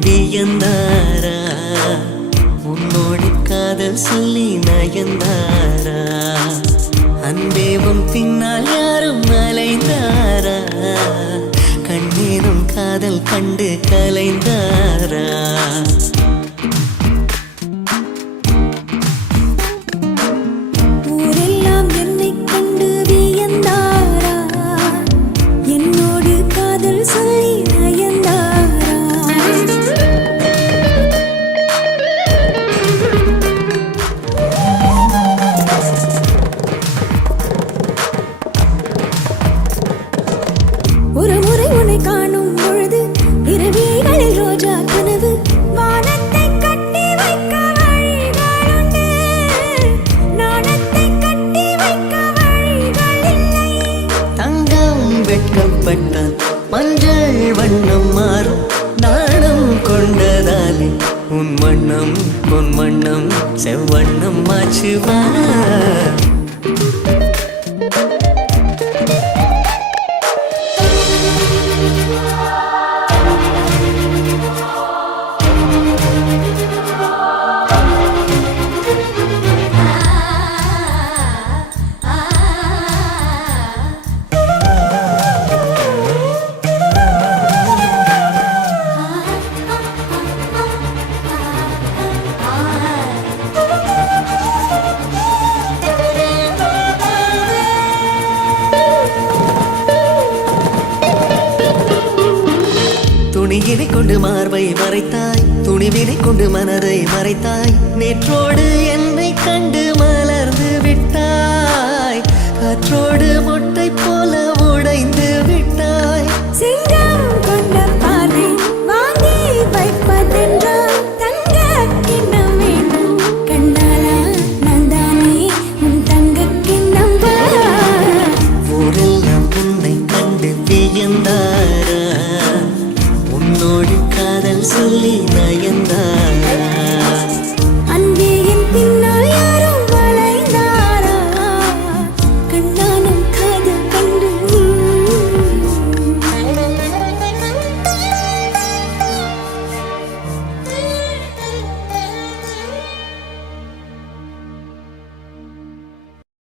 வியந்தாரா உன்னோடு காதல் சொல்லி நயந்தாரா அன்பே உன் பின்னால் யாரும் அலைந்தாரா கண்ணீரும் காதல் கண்டு கலைந்தாரா ஒரு முறை உன்னை காணும் பொழுது இரவிகளில் ரோஜா கனவு வானத்தை கட்டி வைக்க வழிகளுண்டு நாணத்தை கட்டி வைக்க வழிகள் இல்லை தங்கம் வெட்கப்பட்டால் மஞ்சள் வண்ணம் மாறும் நாணம் கொண்டதாலே உன் வண்ணம் செவ்வண்ணம் மாச்சுவா துணியினை கொண்டு மார்பை மறைத்தாய் துணிவினை கொண்டு மனதை மறைத்தாய் நேற்றோடு என்னை கண்டு மலர்ந்து விட்டாய் காற்றோடு மொட்டை போல உடைந்து விட்டாய் சிங்கம் கொண்ட பாதை வாங்கி வைப்பதென்றால் தங்க கிண்ணம் வேண்டும் கண்டாலா நான் தானே உன் தங்க கிண்ணம் ஊரெல்லாம் உன்னை கண்டு வியந்தாரா உன்னோடு காதல் சொல்லி நயன்